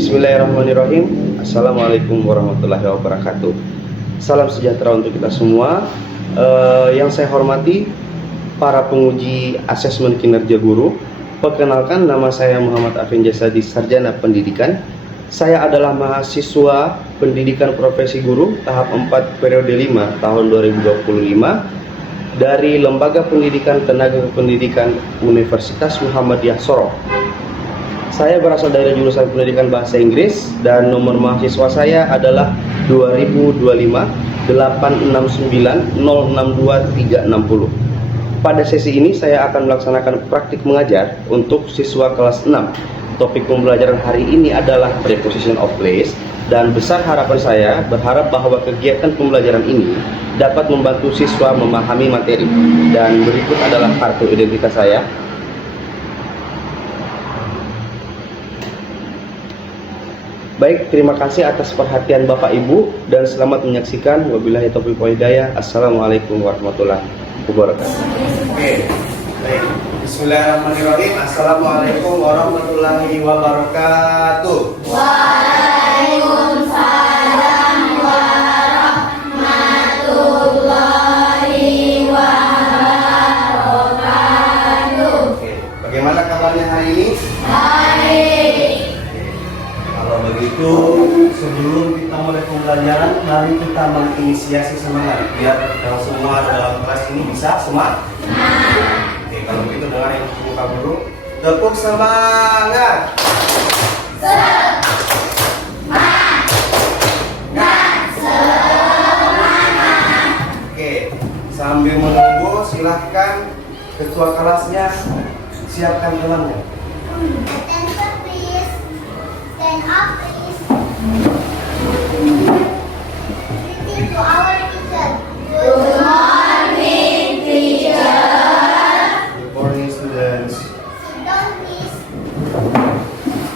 Bismillahirrahmanirrahim. Assalamualaikum warahmatullahi wabarakatuh. Salam sejahtera untuk kita semua. Yang saya hormati para penguji asesmen kinerja guru. Perkenalkan, nama saya Muhammad Afin Jasadi, Sarjana Pendidikan. Saya adalah mahasiswa pendidikan profesi guru tahap 4 periode 5 tahun 2025 dari Lembaga Pendidikan Tenaga Kependidikan Universitas Muhammadiyah Sorong. Saya berasal dari jurusan Pendidikan Bahasa Inggris dan nomor mahasiswa saya adalah 2025 869 062 360. Pada sesi ini saya akan melaksanakan praktik mengajar untuk siswa kelas 6. Topik pembelajaran hari ini adalah preposition of place, dan besar harapan saya berharap bahwa kegiatan pembelajaran ini dapat membantu siswa memahami materi. Dan berikut adalah kartu identitas saya. Baik, terima kasih atas perhatian Bapak Ibu dan selamat menyaksikan. Wabillahi taufiq wal hidayah. Assalamualaikum warahmatullahi wabarakatuh. Oke, baik. Bismillahirrahmanirrahim. Assalamualaikum warahmatullahi wabarakatuh. Waalaikumsalam warahmatullahi wabarakatuh. Oke, bagaimana kabarnya hari ini? Baik. Kalau begitu, sebelum kita mulai pembelajaran, mari kita menginisiasi semangat biar yang semua dalam kelas ini bisa semangat. Oke, kalau begitu dengarin muka guru. Tepuk semangat. Oke, sambil menunggu silahkan ketua kelasnya siapkan gelarnya. Attention please. Stand up please. Greeting to our teacher. Good morning, teacher. Good morning, students. Sit down please.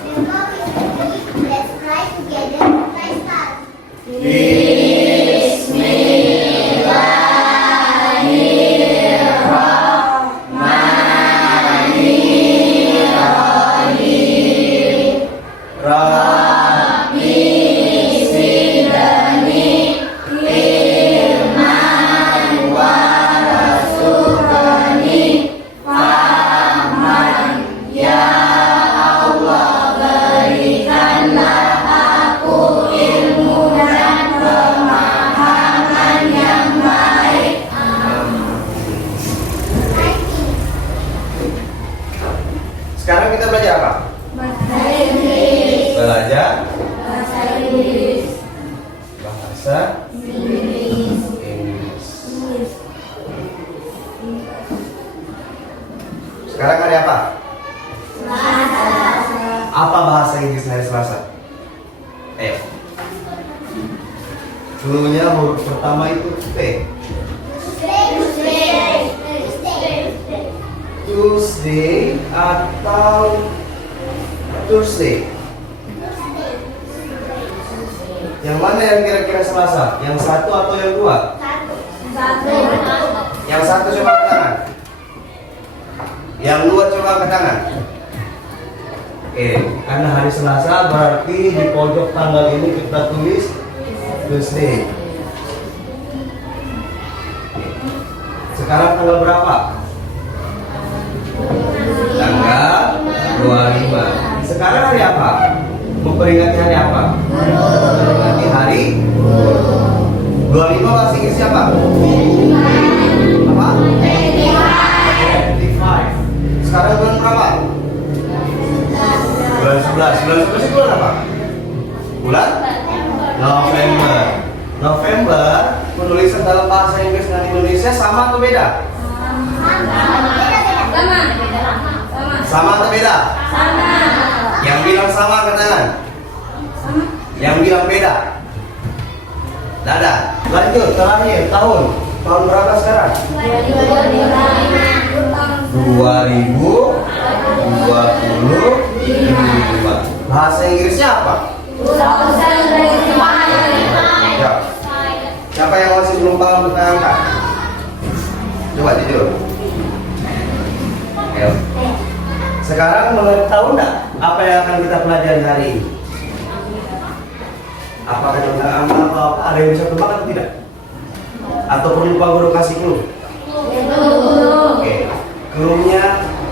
Will not be. Let's try together. Let's start. Sekarang kita belajar apa? Belajar bahasa Inggris. Sekarang hari apa? Apa bahasa Inggris hari Selasa? Dulunya huruf pertama itu T. Tuesday atau Thursday? Yang mana yang kira-kira Selasa? Yang satu atau yang dua? Yang satu coba angkat tangan. Yang dua coba angkat tangan. Oke, karena hari Selasa berarti di pojok tanggal ini kita tulis Tuesday. Sekarang tanggal berapa? Tanggal 25. Sekarang hari apa? Memperingati hari apa? Memperingati hari 25 bahasa Inggris siapa? Apa? 25. Sekarang bulan berapa? Bulan 11. Bulan 11 itu bulan apa? Bulan November. November penulisan dalam bahasa Inggris dan Indonesia sama atau beda? Sama atau beda? Sama. Yang bilang sama angkat tangan. Yang bilang beda. Dadah. Lanjut, terakhir tahun. Tahun berapa sekarang? 2025. Bahasa Inggrisnya apa? Ya. Siapa yang masih belum paham tentang angka? Coba jujur. Ayo. Sekarang menurut tahu nggak apa yang akan kita pelajari hari ini? Apakah tentang amal atau apa? Ada yang bisa tebak atau tidak? Atau perlu Pak Guru kasih clue? Oke, clue-nya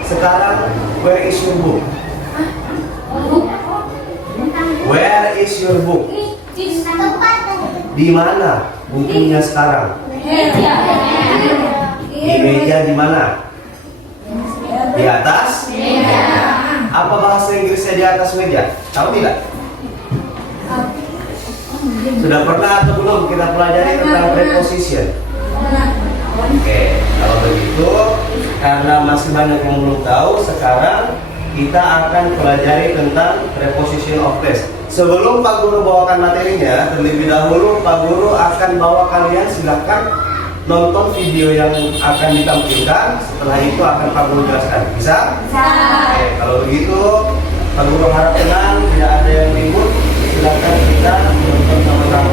sekarang, where is your book? Where is your book? Tempat Di mana bukunya sekarang? Di meja di mana? Di atas? Apa bahasa Inggrisnya di atas meja? Tahu tidak? Sudah pernah atau belum kita pelajari tentang preposition? Oke, kalau begitu, karena masih banyak yang belum tahu, sekarang kita akan pelajari tentang preposition of place. Sebelum Pak Guru bawakan materinya, terlebih dahulu Pak Guru akan bawa kalian, silakan nonton video yang akan ditampilkan. Setelah itu akan Pak Guru jelaskan. Bisa? Oke, kalau begitu Pak Guru harap tenang, tidak ada yang ribut. Silakan kita nonton sama-sama.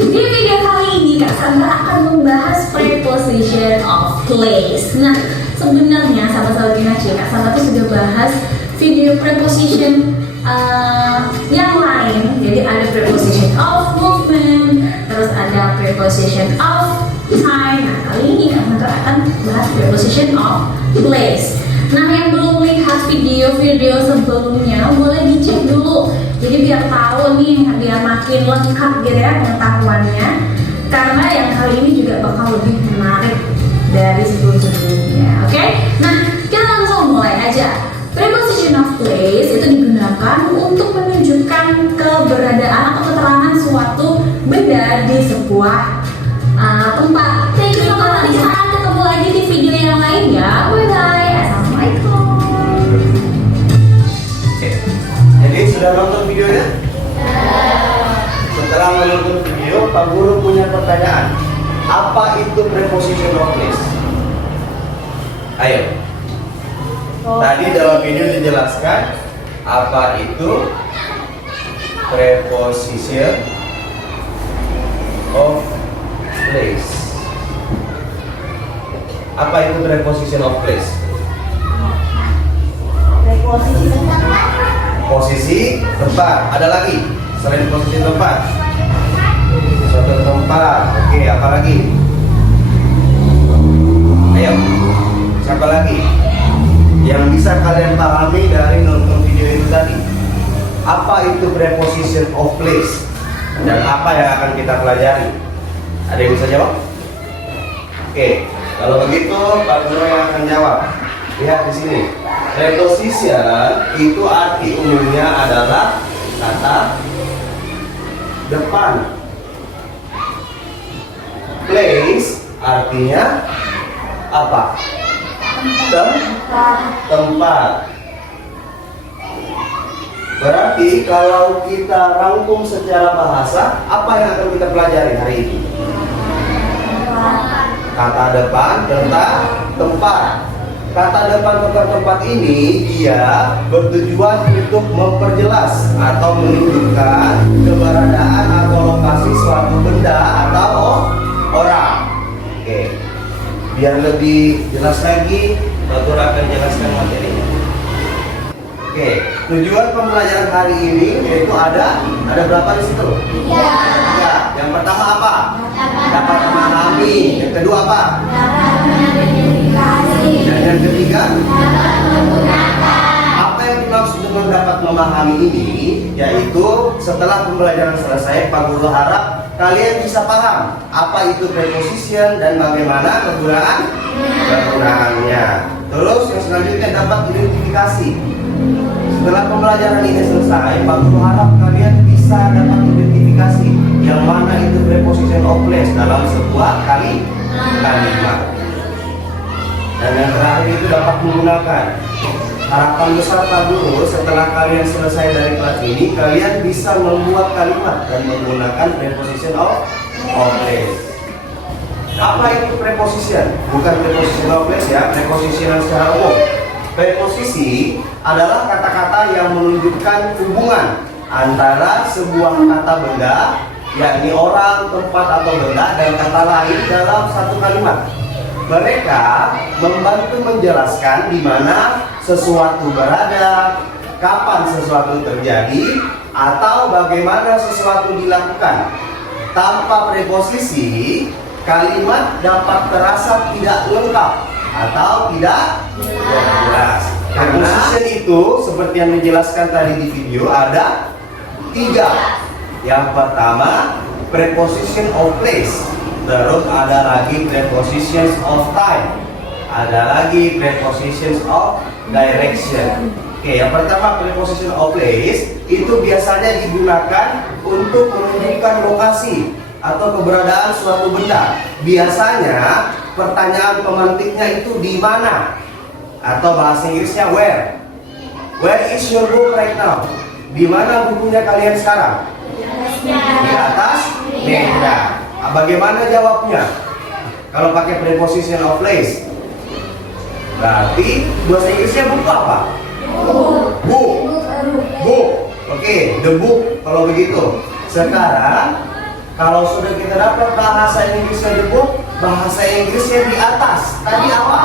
Di video kali ini Kak Sandra akan membahas preposition of place. Nah, sebenarnya sahabat-sahabat Ginaci, Kak Sandra tuh sudah bahas video preposition yang lain. Jadi ada preposition of movement, terus ada preposition of time. Nah, kali ini Kak Sandra akan bahas preposition of place. Nah, yang belum lihat video-video sebelumnya boleh dicek dulu. Jadi biar tahu nih, biar makin lengkap gitu ya pengetahuannya. Karena yang kali ini juga bakal lebih menarik dari sebelum-sebelumnya. Oke? Nah, kita langsung mulai aja. Preposition of place itu digunakan untuk menunjukkan keberadaan atau keterangan suatu benda di sebuah tempat. Thank you so much. Ketemu lagi di video yang lain ya. Bye bye. Assalamualaikum. Jadi sudah nonton videonya? Setelah menonton video, Pak Guru punya pertanyaan. Apa itu preposition of place? Ayo. Tadi dalam video dijelaskan apa itu preposition of place. Apa itu preposition of place? Posisi tempat. Ada lagi selain posisi tempat? Suatu tempat. Oke, apa lagi? Ayo, siapa lagi yang bisa kalian pahami dari nonton video itu tadi? Apa itu preposition of place dan apa yang akan kita pelajari? Ada yang bisa jawab? Oke, kalau begitu Pak Guru yang akan jawab. Lihat di sini. Preposition itu arti umumnya adalah kata depan. Place artinya apa? Tempat. Berarti kalau kita rangkum secara bahasa, apa yang akan kita pelajari hari ini? Kata depan, tempat. Kata depan tempat ini dia bertujuan untuk memperjelas atau menunjukkan keberadaan atau lokasi suatu benda atau orang. Oke, biar lebih jelas lagi, Bapak akan jelaskan materinya. Oke, tujuan pembelajaran hari ini yaitu ada berapa di situ? Ya. Yang pertama apa? Dapat memahami. Yang kedua apa? Dan yang ketiga, apa yang dimaksud dengan dapat memahami ini, yaitu setelah pembelajaran selesai, Pak Guru harap kalian bisa paham apa itu preposition dan bagaimana kegunaannya. Terus yang selanjutnya dapat identifikasi. Setelah pembelajaran ini selesai, Pak Guru harap kalian bisa dapat identifikasi yang mana itu preposition of place dalam sebuah kalimat. Dan yang terakhir itu dapat menggunakan. Harapan besar Pak Guru setelah kalian selesai dari kelas ini, kalian bisa membuat kalimat dan menggunakan preposition of place. Apa itu preposition? Bukan preposition of place ya, preposition secara umum. Preposisi adalah kata-kata yang menunjukkan hubungan antara sebuah kata benda, yakni orang, tempat atau benda, dan kata lain dalam satu kalimat. Mereka membantu menjelaskan di mana sesuatu berada, kapan sesuatu terjadi atau bagaimana sesuatu dilakukan. Tanpa preposisi, kalimat dapat terasa tidak lengkap atau tidak jelas. Preposition itu seperti yang dijelaskan tadi di video ada 3. Yang pertama, preposition of place. Terus ada lagi prepositions of time. Ada lagi prepositions of direction. Oke, yang pertama preposition of place itu biasanya digunakan untuk menunjukkan lokasi atau keberadaan suatu benda. Biasanya pertanyaan pemantiknya itu di mana, atau bahasa Inggrisnya where. Where is your book right now? Di mana bukunya kalian sekarang? Di atas meja. Bagaimana jawabnya? Kalau pakai preposition of place, berarti bahasa Inggrisnya buku apa? Book. Oke, the book kalau begitu. Sekarang kalau sudah kita dapat bahasa Inggrisnya the book, bahasa Inggrisnya di atas. Tadi apa?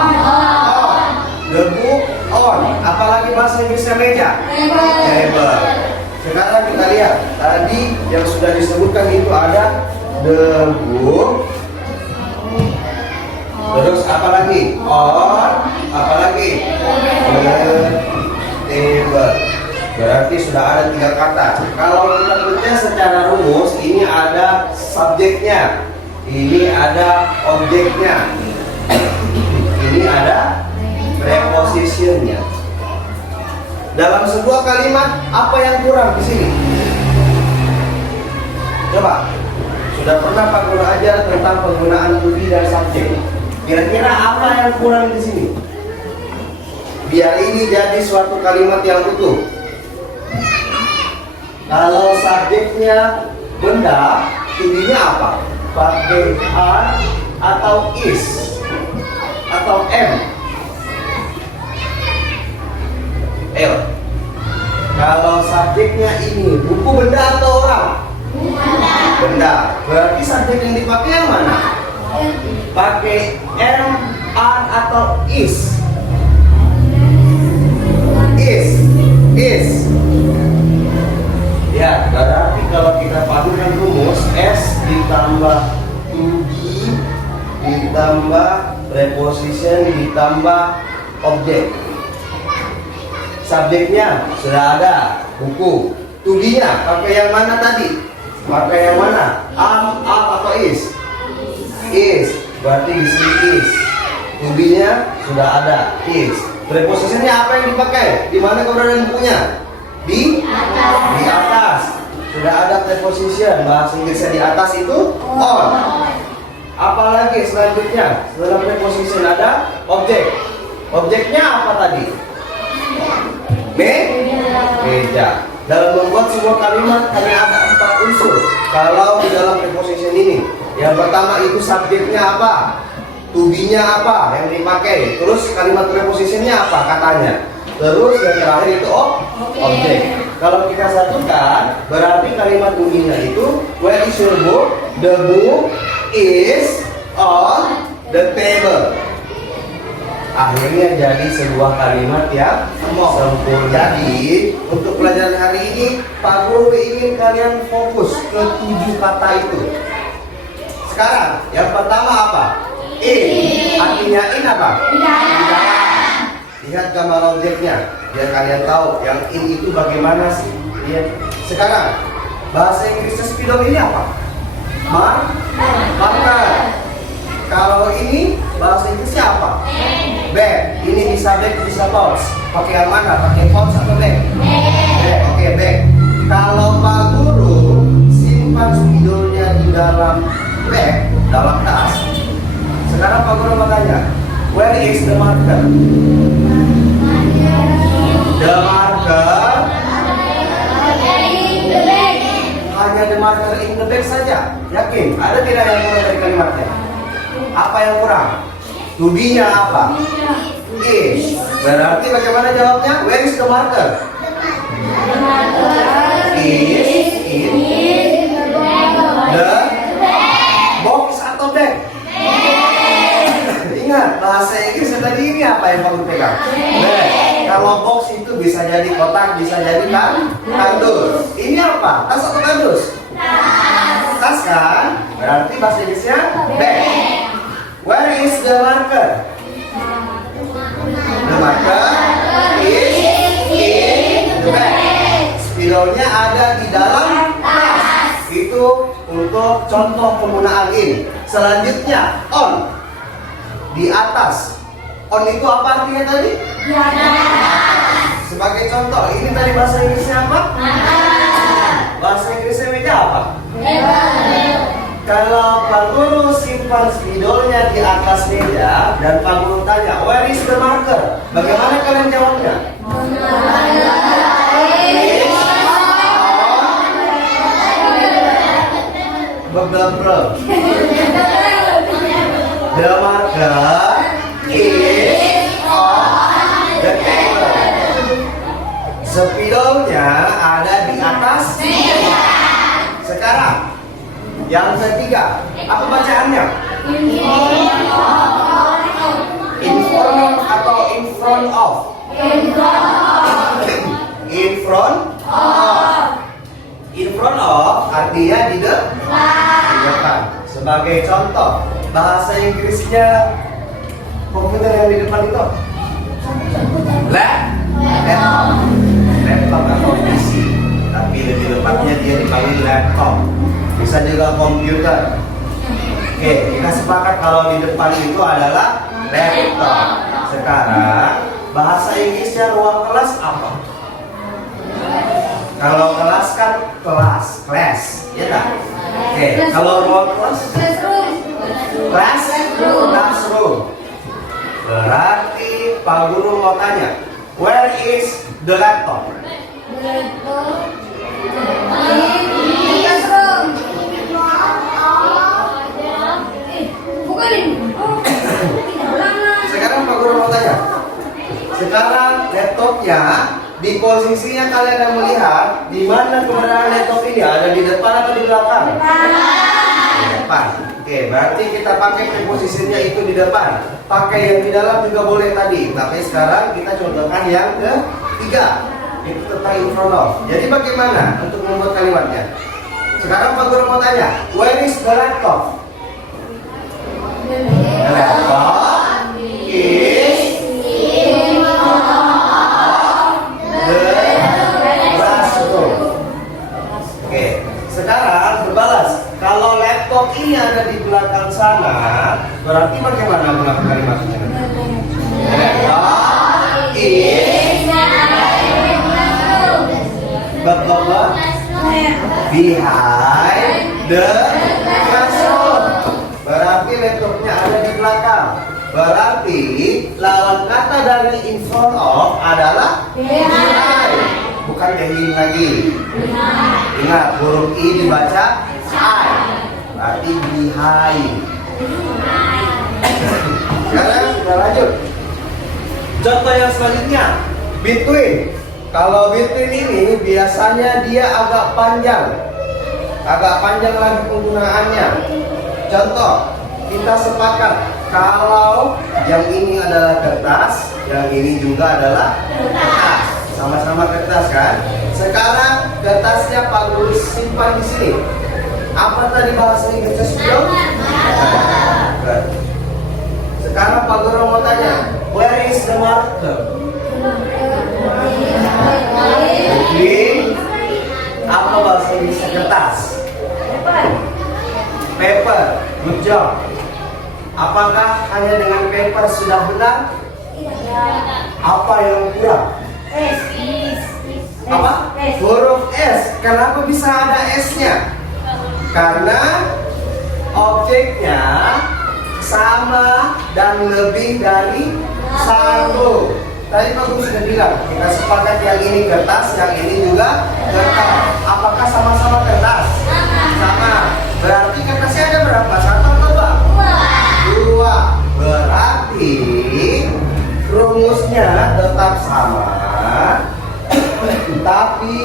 On. The book on. Apalagi bahasa Inggrisnya meja? Table. Sekarang kita lihat tadi yang sudah disebutkan itu ada the book. Terus apa lagi? On. Apa lagi? Table. Berarti sudah ada 3 kata. Kalau kita baca secara rumus, ini ada subjeknya, ini ada objeknya, ini ada prepositionnya. Dalam sebuah kalimat, apa yang kurang di sini? Coba. Sudah pernah Pak Guru ajar tentang penggunaan to be dan subjek. Kira-kira apa yang kurang di sini? Biar ini jadi suatu kalimat yang utuh. Kalau subjeknya benda, to-be-nya apa? Pakai are atau is atau am? L. Kalau subjeknya ini buku, benda atau orang? Benda. Berarti subjek yang dipakai yang mana? Pakai am, are atau is? Is. Ya, berarti kalau kita padukan rumus S ditambah to be ditambah preposition ditambah objek. Subjeknya sudah ada, buku. To be-nya pakai yang mana tadi? Pakai yang mana? Am, are atau is? Is. Berarti di sini is. To be-nya sudah ada, is. Prepositionnya apa yang dipakai? Di mana keberadaan bukunya? Di atas. Sudah ada preposition. Bahasa Inggrisnya di atas itu on. Apalagi selanjutnya setelah preposition ada objek. Objeknya apa tadi? Meja. Dalam membuat sebuah kalimat hanya ada 4 unsur. Kalau di dalam preposition ini, yang pertama itu subjeknya apa? To be-nya apa yang dipakai? Terus kalimat prepositionnya apa katanya? Terus yang terakhir itu objek. Kalau kita satukan, berarti kalimat to be-nya itu where is your book? The book is on the table. Akhirnya jadi sebuah kalimat yang sempurna. Jadi untuk pelajaran hari ini, Pak Guru ingin kalian fokus ke 7 kata itu. Sekarang yang pertama apa? In. Artinya in apa? Lihat gambar objeknya biar kalian tahu yang in itu bagaimana sih. Lihat. Sekarang bahasa Inggrisnya spidol ini apa? Marker. Kalau ini bahasa Inggrisnya apa? Bag. Ini bisa bag, bisa pouch. Pakai yang mana? Pakai pouch atau bag? Bag. Oke, bag. Kalau Pak Guru simpan spidolnya di dalam bag, dalam tas. Sekarang Pak Guru mau tanya, where is the marker? The marker hanya the marker in the bag saja. Yakin? Ada tidak yang kurang dari kalimatnya? Apa yang kurang? To be-nya apa? Is. Berarti bagaimana jawabnya? Where is the marker? Is in the box atau bag? Ingat, bahasa Inggris tadi ini apa yang kamu pegang? Bag. Kalau box itu bisa jadi kotak, bisa jadi kardus. Ini apa? Tas atau kardus? Tas kan? Berarti bahasa Inggrisnya bag. Where is the marker? The marker is in the bag. Spidolnya ada di dalam tas. Itu untuk contoh penggunaan in. Selanjutnya on, di atas. On itu apa artinya tadi? Di atas. Sebagai contoh, ini tadi bahasa Inggrisnya apa? Bahasa Inggrisnya meja apa? Kalau Pak Guru simpan spidolnya di atas meja dan Pak Guru tanya, where is the marker? Bagaimana kalian jawabnya? Beblem. The marker is on the table. Spidolnya ada di atas meja. Sekarang yang ketiga, apa bacaannya? In front atau in front of? In front of. In front of artinya di depan. Sebagai contoh, bahasa Inggrisnya komputer yang di depan itu laptop atau PC, tapi lebih tepatnya dia dipanggil laptop. Bisa juga komputer. Oke, kita sepakat kalau di depan itu adalah laptop. Sekarang bahasa Inggrisnya ruang kelas apa? Kalau kelas kan class, ya tak? Oke, kalau ruang kelas classroom. Berarti Pak Guru mau tanya, where is the laptop? Sekarang Pak Guru mau tanya, sekarang laptopnya di posisinya kalian yang melihat di mana keberadaan laptop ini, ada di depan atau di belakang? Di depan. Oke, berarti kita pakai posisinya itu di depan. Pakai yang di dalam juga boleh tadi, tapi sekarang kita contohkan yang ketiga, itu tentang in front of. Jadi bagaimana untuk membuat kalimatnya? Sekarang Pak Guru mau tanya, where is the laptop? The laptop is in the classroom. Oke, sekarang berbalas. Kalau laptop ini ada di belakang sana, berarti bagaimana melakukan kalimatnya? Laptop is behind the classroom. Berarti laptopnya ada di belakang. Berarti lawan kata dari in front of adalah behind, bukan behind lagi. Ingat, huruf I dibaca I, berarti behind. Sekarang kita lanjut. Contoh yang selanjutnya, between. Kalau between ini biasanya dia agak panjang lagi penggunaannya. Contoh, kita sepakat kalau yang ini adalah kertas, yang ini juga adalah kertas. Sama-sama kertas kan? Sekarang kertasnya Pak Guru simpan di sini. Apa tadi bahasa Inggrisnya spidol? Sekarang Pak Guru mau tanya, where is the marker? Apa bahasa Inggrisnya kertas? Paper. Good job. Apakah hanya dengan paper sudah benar? Apa yang kurang? Apa? Huruf S. Kenapa bisa ada S-nya? Karena objeknya sama dan lebih dari satu. Tadi Pak Guru sudah bilang, kita sepakat yang ini kertas, yang ini juga kertas. Apakah sama-sama kertas? Sama. Berarti kertasnya ada berapa? Satu atau dua? Dua. Berarti rumusnya tetap sama, tapi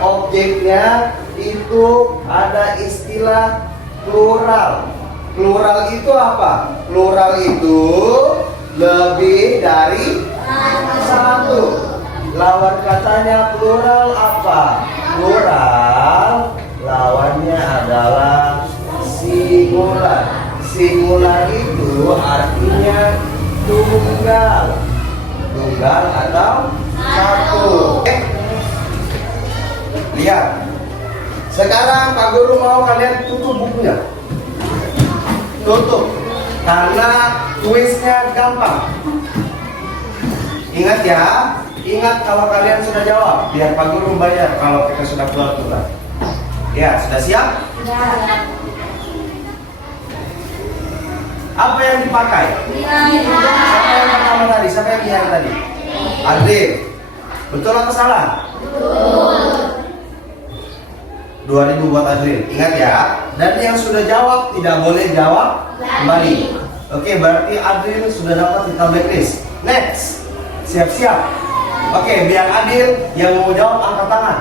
objeknya itu ada istilah plural. Plural itu apa? Plural itu lebih dari satu. lawan katanya plural apa? Plural lawannya adalah singular. Singular itu artinya tunggal. Tunggal atau satu. Lihat. Sekarang Pak Guru mau kalian tutup bukunya. Tutup. Karena kuisnya gampang. Ingat ya. Ingat kalau kalian sudah jawab, biar Pak Guru bayar kalau kita sudah keluar tugas. Ya, sudah siap? Ya. Apa yang dipakai? Siapa yang pertama tadi? Siapa yang bilang tadi? Adil. Betul atau salah? Betul. 2000 buat Adil. Ingat ya. Dan yang sudah jawab tidak boleh jawab kembali. Oke, berarti Adil sudah dapat kita blacklist. Next. Siap-siap. Oke, biar Adil yang mau jawab angkat tangan.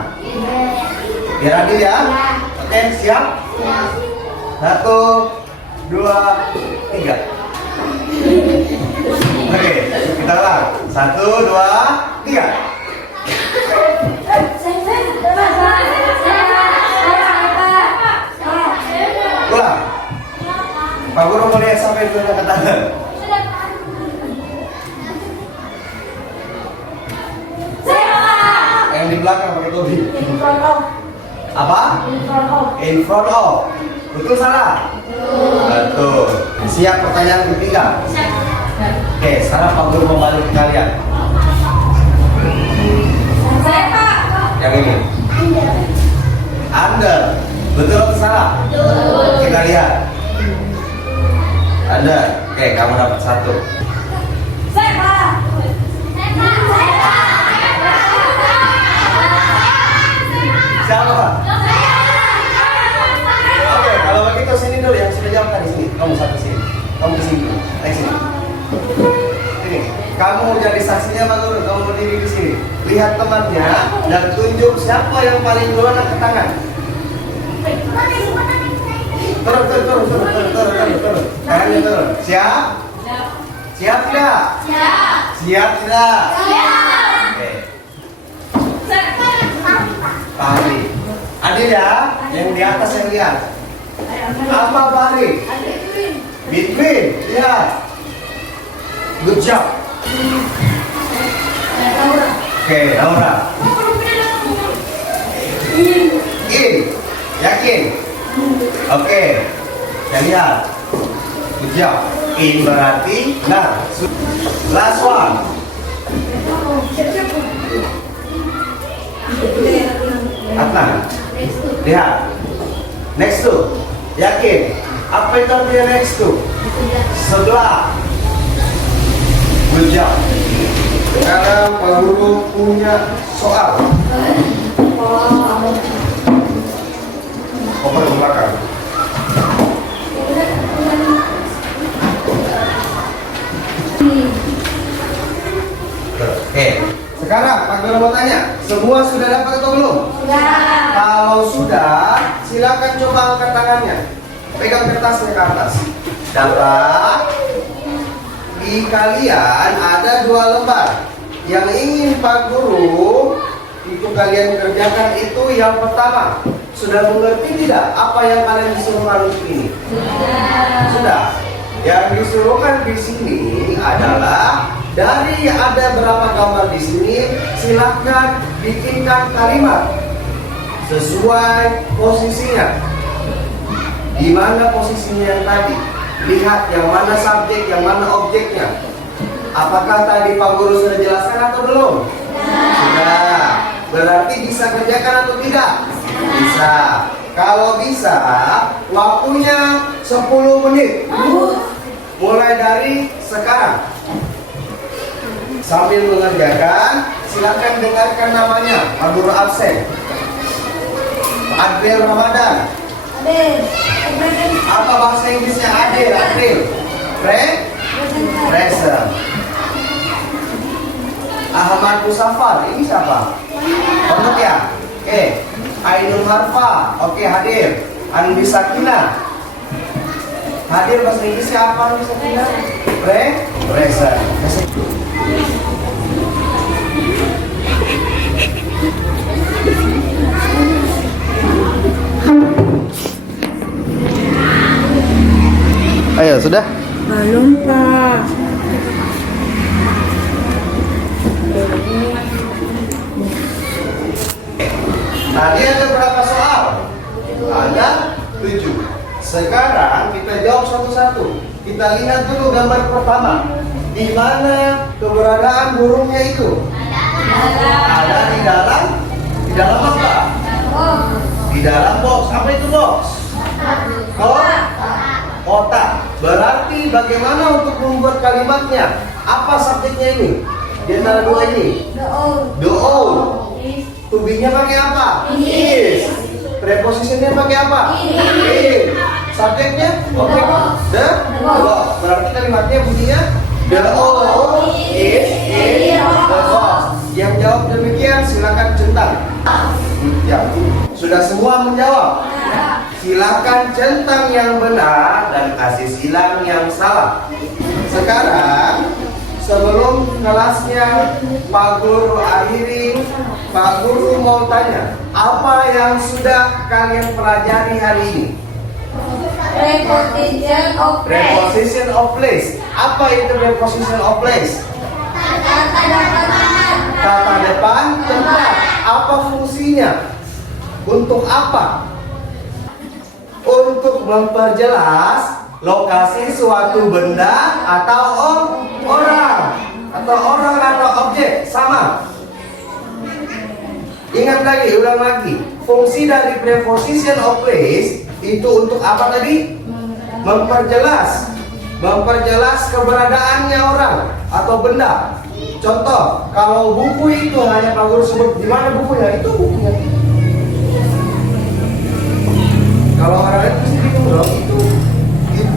Biar Adil ya. Oke, siap? 1, 2, 3. Oke, kita ulang. 1, 2, 3. Ulang. Pak Guru mau lihat sampai dulu angkat tangan. Yang di belakang pakai topi. Apa? In front of. Betul salah? Betul. Siap pertanyaan ketiga? Oke, sekarang Pak Guru membalik ke kalian. Yang ini. Under. Betul atau salah? Betul. Kita lihat. Under. Oke, kamu dapat 1. Siapa? Oke, kalau begitu sini dulu yang sudah jawab tadi sini. Kamu satu sini. Kamu kesini dulu. Naik sini. Ini. Kamu jadi saksinya Pak Guru. Kamu berdiri di sini. Lihat temannya dan tunjuk siapa yang paling duluan angkat tangan. Turun. Tangannya turun. Siap? Siap tidak? Siap tidak? Oke. Pari. Adil ya, yang di atas yang lihat. Apa pari? Between. Lihat. Good job. Oke, Laura. In. Yakin? Oke. Kita lihat. Good job. In berarti nah. Last one. Atna. Lihat. Next to. Yakin? Apa itu artinya next to? Sebelah. Good job. Sekarang Pak Guru punya soal. Koper ke belakang. Oke. Sekarang Pak Guru mau tanya, semua sudah dapat atau belum? Sudah. Kalau sudah, silakan coba angkat tangannya. Pegang kertasnya ke atas. Dapat. Di kalian ada 2 lembar. Yang ingin Pak Guru itu kalian kerjakan itu yang pertama. Sudah mengerti tidak apa yang kalian disuruhkan untuk ini? Sudah. Yang disuruhkan di sini adalah dari ada berapa gambar di sini, silahkan bikinkan kalimat sesuai posisinya. Di mana posisinya yang tadi? Lihat yang mana subjek, yang mana objeknya. Apakah tadi Pak Guru sudah jelaskan atau belum? Sudah. Berarti bisa kerjakan atau tidak? Bisa. Kalau bisa, waktunya 10 menit. Mulai dari sekarang. Sambil mengerjakan, silakan dengarkan namanya. Pak Guru absen. Adil Ramadan. Apa bahasa Inggrisnya Adil? Present. Ahmad Musafar, ini siapa? Pondok ya? Oke. Ainul Harfa, oke hadir. Andi Sakina. Hadir bahasa Inggrisnya apa Andi Sakina? Present. Ayo, sudah? Belum, Pak. Tadi ada berapa soal? Ada 7. Sekarang kita jawab satu-satu. Kita lihat dulu gambar pertama. Di mana keberadaan burungnya itu? Ada di dalam. Di dalam apa? Di dalam box. Apa itu box? Kotak. Berarti bagaimana untuk membuat kalimatnya? Apa subjeknya ini? Di antara dua ini? The old. To be-nya pakai apa? Is. Prepositionnya pakai apa? Is. Subjeknya? Oke. The box. Berarti kalimatnya bunyinya the old is in the box. Yang jawab demikian silakan centang. Ya. Sudah semua menjawab? Silakan centang yang benar dan kasih silang yang salah. Sekarang sebelum kelasnya Pak Guru akhiri, Pak Guru mau tanya, apa yang sudah kalian pelajari hari ini? Preposition of place. Preposition of place. Apa itu preposition of place? Kata depan tempat. Apa fungsinya? Untuk apa? Untuk memperjelas lokasi suatu benda atau orang atau objek. Sama. Ingat lagi, ulang lagi. Fungsi dari preposition of place itu untuk apa tadi? Memperjelas keberadaannya orang atau benda. Contoh, kalau buku itu hanya Pak Guru sebut di mana bukunya, itu bukunya. Kalau orang lain pasti bingung dong,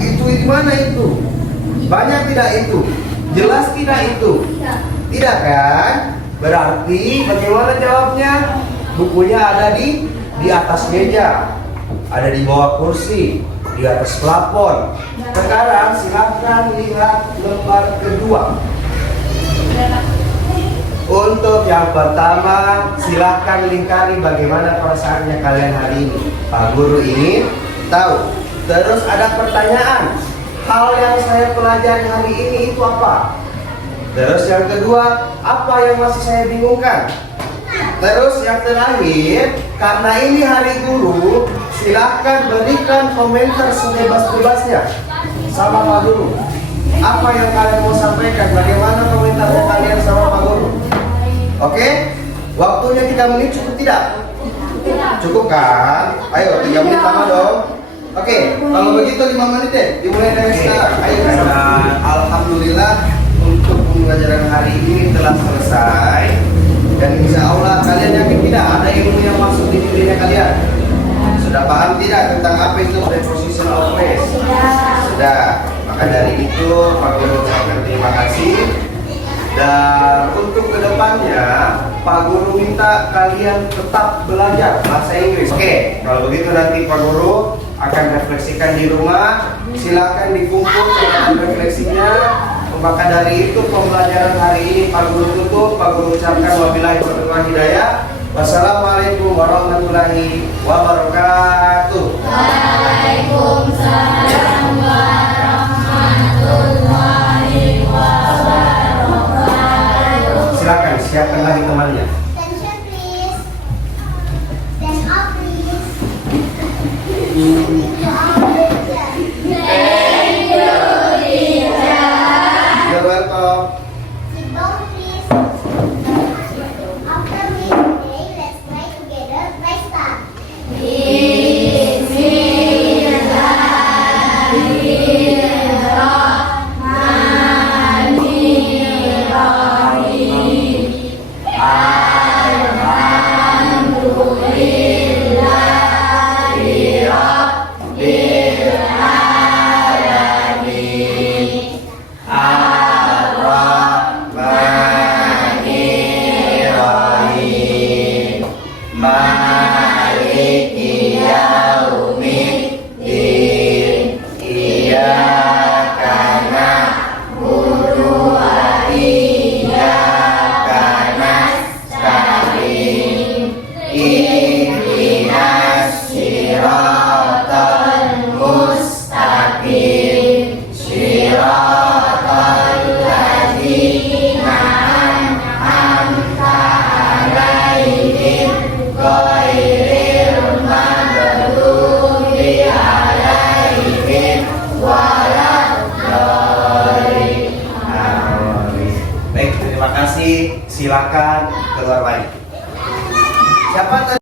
itu di mana itu? Banyak tidak itu? Jelas tidak itu? Tidak kan? Berarti bagaimana jawabnya? Bukunya ada di atas meja, ada di bawah kursi, di atas plafon. Sekarang silakan lihat lembar kedua. Untuk yang pertama, silakan lingkari bagaimana perasaannya kalian hari ini. Pak Guru ini tahu. Terus ada pertanyaan, hal yang saya pelajari hari ini itu apa? Terus yang kedua, apa yang masih saya bingungkan? Terus yang terakhir, karena ini hari guru, silahkan berikan komentar sebebas-bebasnya sama Pak Guru. Apa yang kalian mau sampaikan? Bagaimana komentarnya kalian sama Pak Guru? Oke? Waktunya 3 menit cukup tidak? Cukup kan? Ayo 3 menit lama dong. Oke, kalau begitu 5 menit deh. Dimulai dari sekarang. Ayo. Alhamdulillah untuk pembelajaran hari ini telah selesai. Dan insya Allah kalian yakin tidak ada ilmu yang masuk di dirinya kalian? Sudah paham tidak tentang apa itu preposition of place? Sudah. Maka dari itu Pak Guru ucapkan terima kasih. Dan untuk kedepannya Pak Guru minta kalian tetap belajar bahasa Inggris. Oke, kalau begitu nanti Pak Guru akan refleksikan di rumah. Silakan dikumpul dengan refleksinya. Maka dari itu pembelajaran hari ini Pak Guru tutup. Pak Guru ucapkan wabillahi taufiq wal hidayah. Wassalamualaikum warahmatullahi wabarakatuh. Waalaikumsalam warahmatullahi wabarakatuh. Silakan siapkan lagi temannya. Attention please. Stand up please. Thank you, teacher. You're welcome. Sit down please. After we pray, let's pray together. Let's start. silakan keluar main. Siapa tadi?